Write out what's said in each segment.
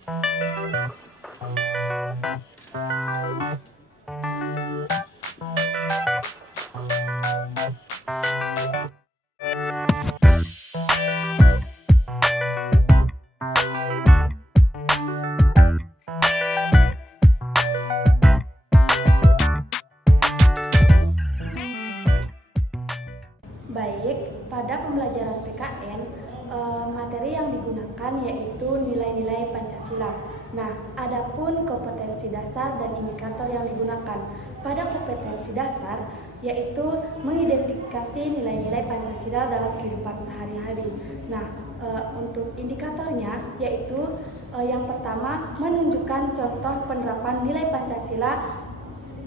Baik, pada pembelajaran PKN, materi yang digunakan yaitu nilai-nilai Pancasila. Nah, adapun kompetensi dasar dan indikator yang digunakan pada kompetensi dasar yaitu mengidentifikasi nilai-nilai Pancasila dalam kehidupan sehari-hari. Nah, untuk indikatornya yaitu yang pertama menunjukkan contoh penerapan nilai Pancasila,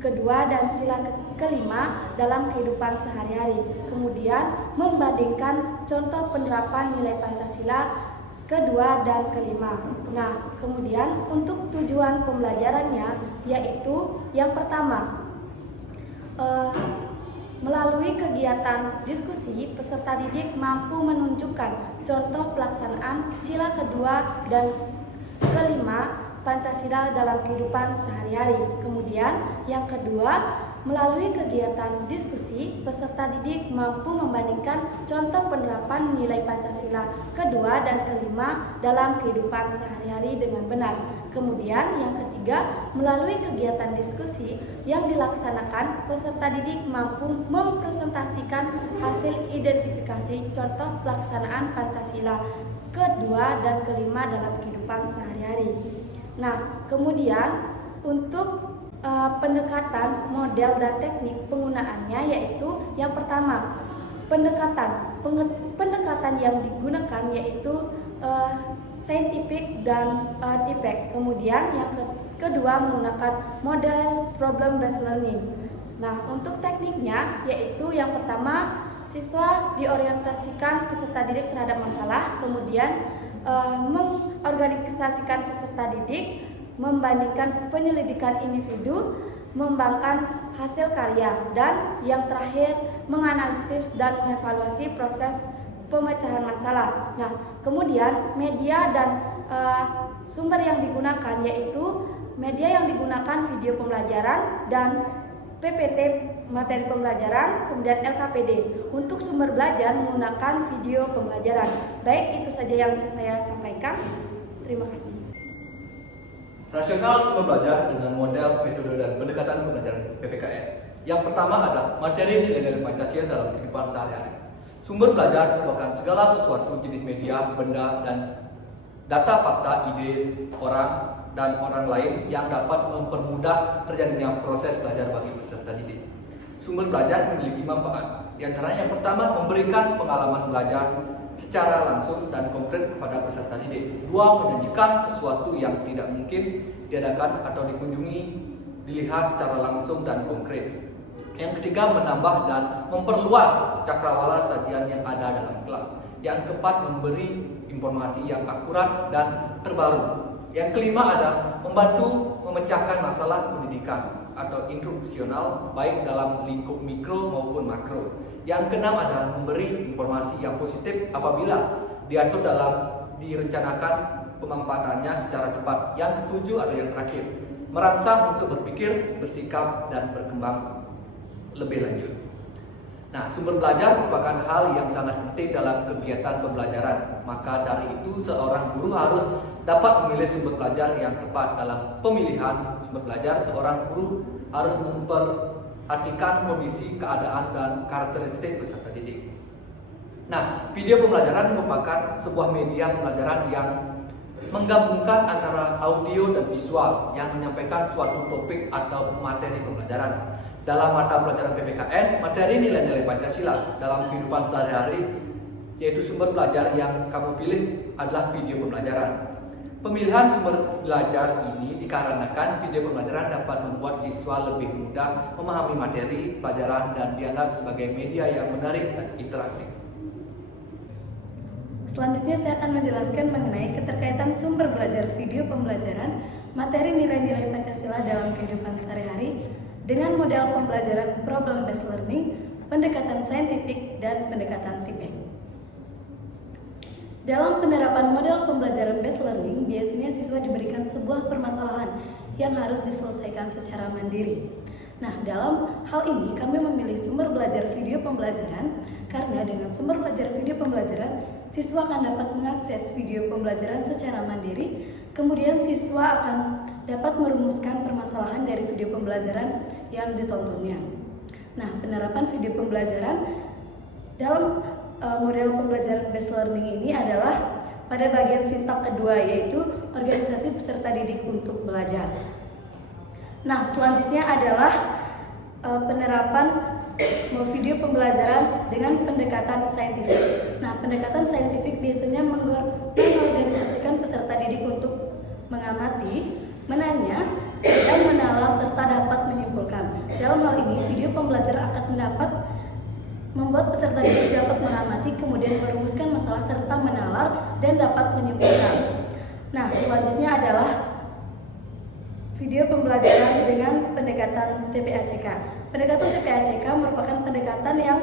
kedua dan sila kelima dalam kehidupan sehari-hari. Kemudian membandingkan contoh penerapan nilai Pancasila kedua dan kelima. Nah, kemudian untuk tujuan pembelajarannya yaitu yang pertama melalui kegiatan diskusi, peserta didik mampu menunjukkan contoh pelaksanaan sila kedua dan kelima Pancasila dalam kehidupan sehari-hari. Kemudian yang kedua, melalui kegiatan diskusi, peserta didik mampu membandingkan contoh penerapan nilai Pancasila kedua dan kelima dalam kehidupan sehari-hari dengan benar. Kemudian yang ketiga, melalui kegiatan diskusi yang dilaksanakan, peserta didik mampu mempresentasikan hasil identifikasi contoh pelaksanaan Pancasila kedua dan kelima dalam kehidupan sehari-hari. Nah, kemudian untuk pendekatan, model, dan teknik penggunaannya yaitu yang pertama, pendekatan yang digunakan yaitu scientific dan TPEC. Kemudian yang kedua menggunakan model problem based learning. Nah, untuk tekniknya yaitu yang pertama, siswa diorientasikan peserta didik terhadap masalah, kemudian mengorganisasikan peserta didik, membandingkan penyelidikan individu, mengembangkan hasil karya, dan yang terakhir menganalisis dan mengevaluasi proses pemecahan masalah. Nah, kemudian media dan sumber yang digunakan yaitu media yang digunakan video pembelajaran dan PPT materi pembelajaran, kemudian LKPD. Untuk sumber belajar menggunakan video pembelajaran. Baik, itu saja yang bisa saya sampaikan. Terima kasih. Rasional sumber belajar dengan model, metode, dan pendekatan pembelajaran PPKN. Yang pertama adalah materi nilai-nilai Pancasila dalam kehidupan sehari-hari. Sumber belajar merupakan segala sesuatu jenis media, benda, dan data, fakta, ide, orang, dan orang lain yang dapat mempermudah terjadinya proses belajar bagi peserta didik. Sumber belajar memiliki manfaat. Di antaranya yang pertama, memberikan pengalaman belajar secara langsung dan konkret kepada peserta didik. Dua, menyajikan sesuatu yang tidak mungkin diadakan atau dikunjungi, dilihat secara langsung dan konkret. Yang ketiga, menambah dan memperluas cakrawala sajian yang ada dalam kelas. Yang keempat, memberi informasi yang akurat dan terbaru. Yang kelima adalah membantu memecahkan masalah pendidikan atau instruksional baik dalam lingkup mikro maupun makro. Yang keenam adalah memberi informasi yang positif apabila diatur dalam direncanakan pemanfaatannya secara tepat. Yang ketujuh adalah yang terakhir, merangsang untuk berpikir, bersikap, dan berkembang lebih lanjut. Nah, sumber belajar merupakan hal yang sangat penting dalam kegiatan pembelajaran. Maka dari itu, seorang guru harus dapat memilih sumber belajar yang tepat. Dalam pemilihan sumber belajar, seorang guru harus memperhatikan kondisi, keadaan, dan karakteristik peserta didik. Nah, video pembelajaran merupakan sebuah media pembelajaran yang menggabungkan antara audio dan visual yang menyampaikan suatu topik atau materi pembelajaran. Dalam mata pelajaran PPKN, materi nilai-nilai Pancasila dalam kehidupan sehari-hari, yaitu sumber belajar yang kamu pilih adalah video pembelajaran. Pemilihan sumber belajar ini dikarenakan video pembelajaran dapat membuat siswa lebih mudah memahami materi pelajaran dan dianggap sebagai media yang menarik dan interaktif. Selanjutnya saya akan menjelaskan mengenai keterkaitan sumber belajar video pembelajaran, materi nilai-nilai Pancasila dalam kehidupan sehari-hari, dengan model pembelajaran problem based learning, pendekatan saintifik, dan pendekatan TPEC. Dalam penerapan model pembelajaran based learning, biasanya siswa diberikan yang harus diselesaikan secara mandiri. Nah, dalam hal ini kami memilih sumber belajar video pembelajaran karena dengan sumber belajar video pembelajaran, siswa akan dapat mengakses video pembelajaran secara mandiri, kemudian siswa akan dapat merumuskan permasalahan dari video pembelajaran yang ditontonnya. Nah, penerapan video pembelajaran dalam model pembelajaran based learning ini adalah pada bagian sintak kedua, yaitu organisasi peserta didik untuk belajar. Nah, selanjutnya adalah penerapan video pembelajaran dengan pendekatan saintifik. Nah, pendekatan saintifik biasanya mengorganisasikan peserta didik untuk mengamati, menanya, dan menalar serta dapat menyimpulkan. Dalam hal ini, video pembelajaran akan dapat membuat peserta didik dapat mengamati, kemudian merumuskan masalah serta menalar dan dapat menyimpulkan. Nah, selanjutnya adalah video pembelajaran dengan pendekatan TPACK. Pendekatan TPACK merupakan pendekatan yang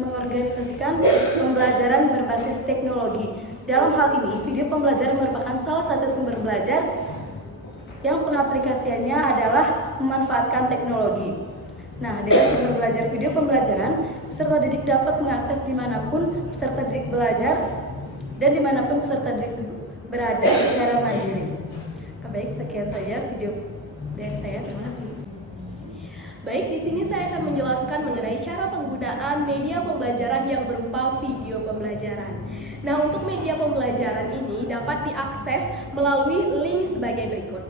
mengorganisasikan pembelajaran berbasis teknologi. Dalam hal ini, video pembelajaran merupakan salah satu sumber belajar yang pengaplikasiannya adalah memanfaatkan teknologi. Nah, dengan sumber belajar video pembelajaran, peserta didik dapat mengakses dimanapun peserta didik belajar dan dimanapun peserta didik berada secara mandiri. Baik, sekian saja video dari saya. Terima kasih. Baik, di sini saya akan menjelaskan mengenai cara penggunaan media pembelajaran yang berupa video pembelajaran. Nah, untuk media pembelajaran ini dapat diakses melalui link sebagai berikut.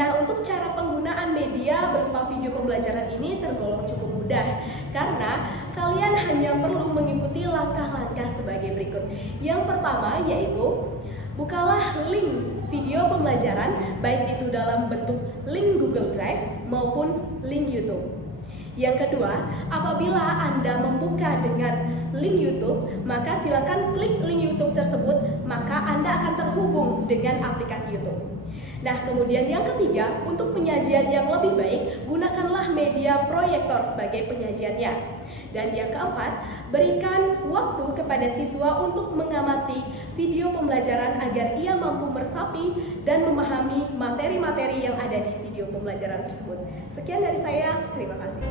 Nah, untuk cara penggunaan media berupa video pembelajaran ini tergolong cukup mudah karena kalian hanya perlu mengikuti langkah-langkah sebagai berikut. Yang pertama yaitu bukalah link video pembelajaran, baik itu dalam bentuk link Google Drive maupun link YouTube. Yang kedua, apabila Anda membuka dengan link YouTube, maka silakan klik link YouTube tersebut, maka Anda akan terhubung dengan aplikasi YouTube. Nah, kemudian yang ketiga, untuk penyajian yang lebih baik, gunakanlah media proyektor sebagai penyajiannya. Dan yang keempat, berikan waktu kepada siswa untuk mengamati video pembelajaran agar ia mampu meresapi dan memahami materi-materi yang ada di video pembelajaran tersebut. Sekian dari saya, terima kasih.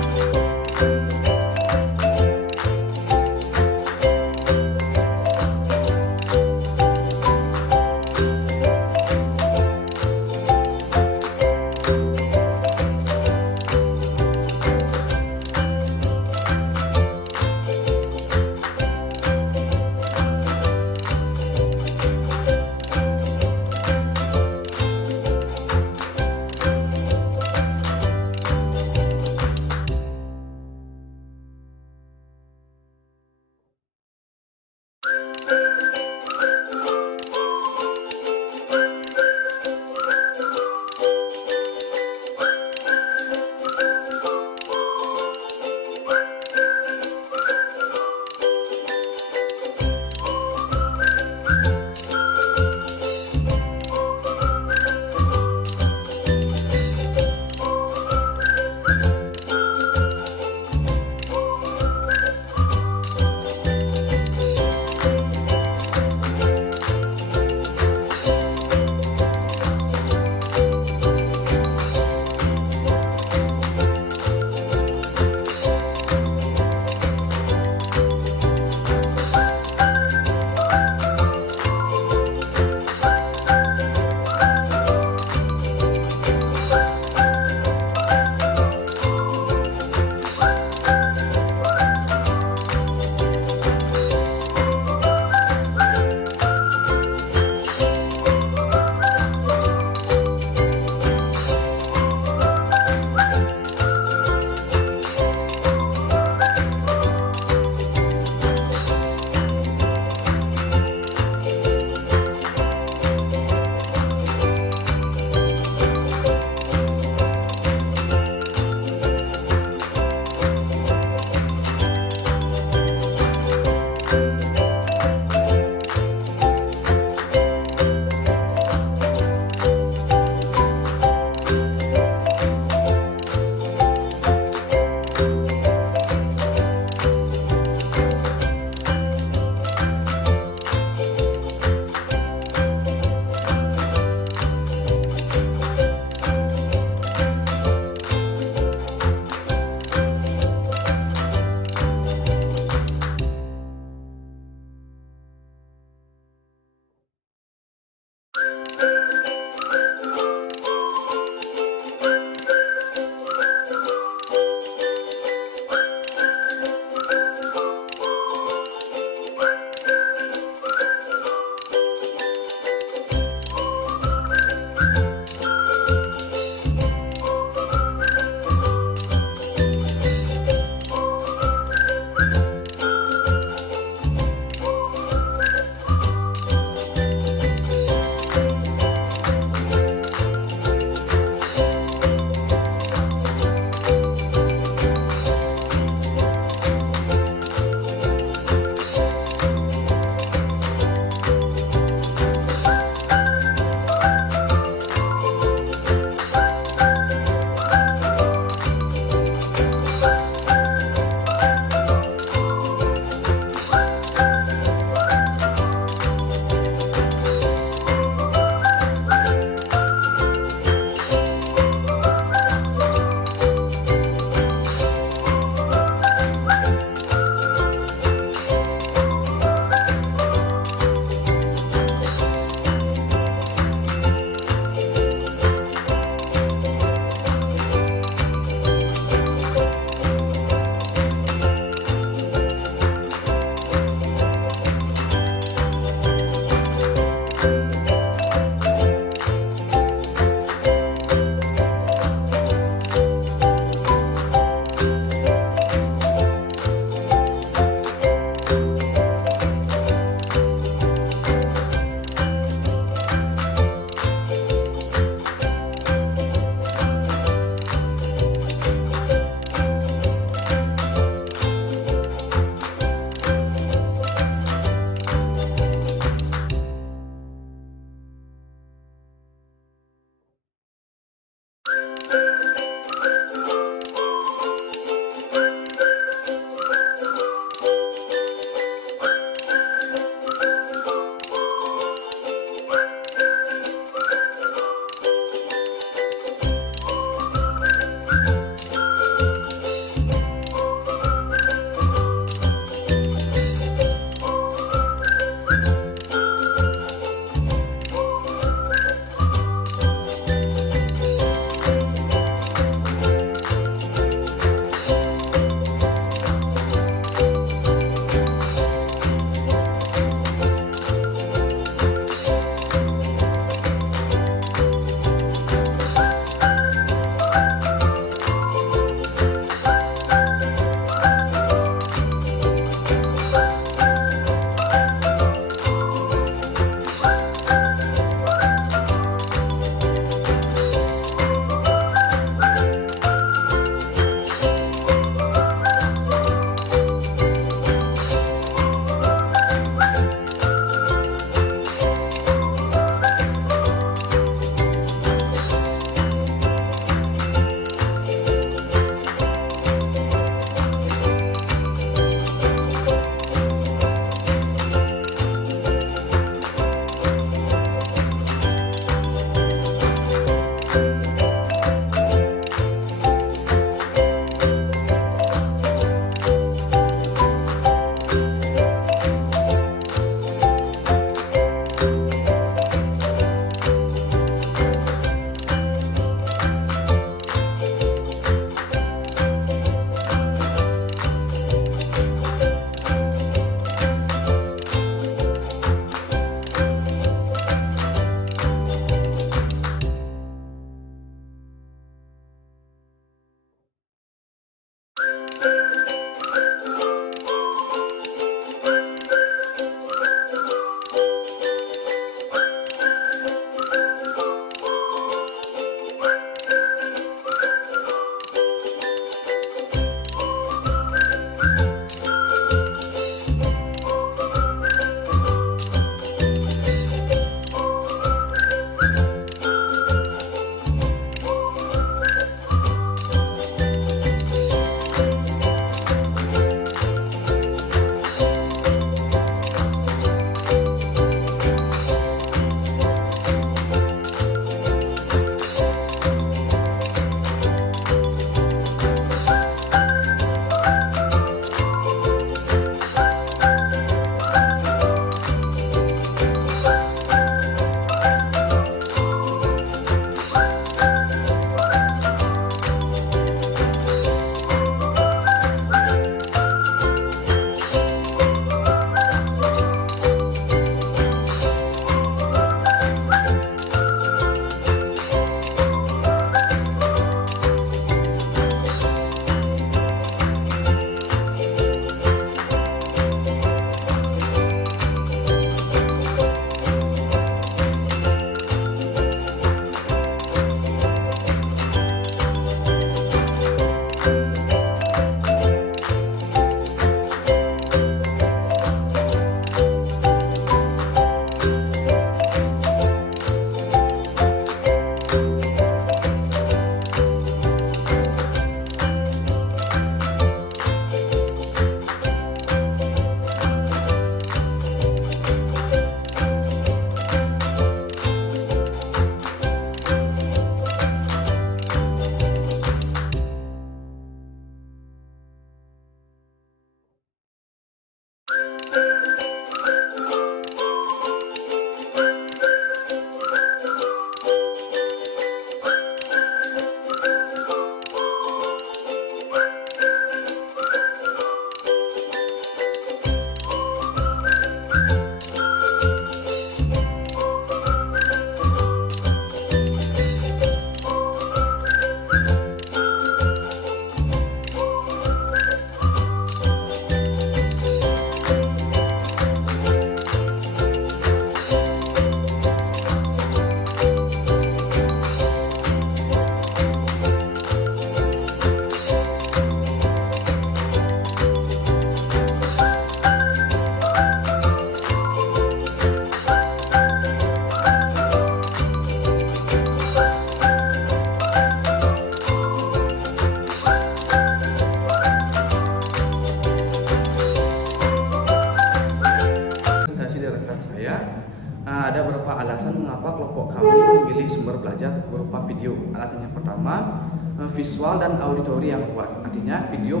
ada beberapa alasan mengapa kelompok kami memilih sumber belajar berupa video. Alasan yang pertama, visual dan auditori yang kuat. Artinya video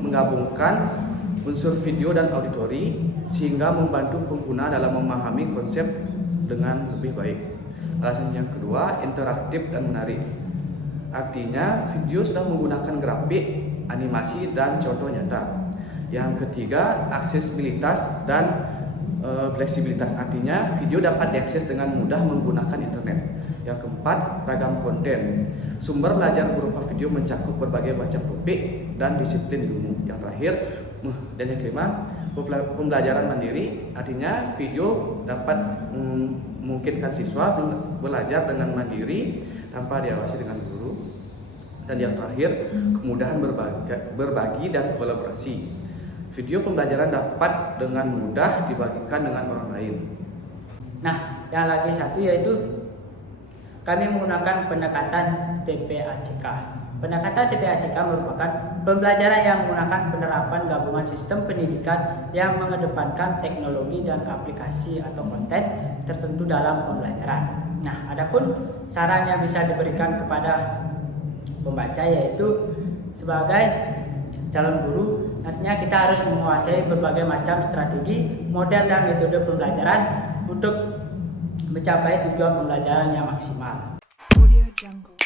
menggabungkan unsur video dan auditori sehingga membantu pengguna dalam memahami konsep dengan lebih baik. Alasan yang kedua, interaktif dan menarik. Artinya video sudah menggunakan grafik, animasi, dan contoh nyata. Yang ketiga, aksesibilitas dan fleksibilitas. Artinya video dapat diakses dengan mudah menggunakan internet. Yang keempat, ragam konten. Sumber belajar berupa video mencakup berbagai macam topik dan disiplin ilmu. Yang terakhir dan yang kelima, pembelajaran mandiri. Artinya video dapat memungkinkan siswa belajar dengan mandiri tanpa diawasi dengan guru. Dan yang terakhir, kemudahan berbagi dan kolaborasi. Video pembelajaran dapat dengan mudah dibagikan dengan orang lain. Nah, yang lagi satu yaitu kami menggunakan pendekatan TPACK. Pendekatan TPACK merupakan pembelajaran yang menggunakan penerapan gabungan sistem pendidikan yang mengedepankan teknologi dan aplikasi atau konten tertentu dalam pembelajaran. Nah, adapun saran yang bisa diberikan kepada pembaca yaitu sebagai calon guru, nantinya kita harus menguasai berbagai macam strategi, model, dan metode pembelajaran untuk mencapai tujuan pembelajaran yang maksimal. Audio Jungle.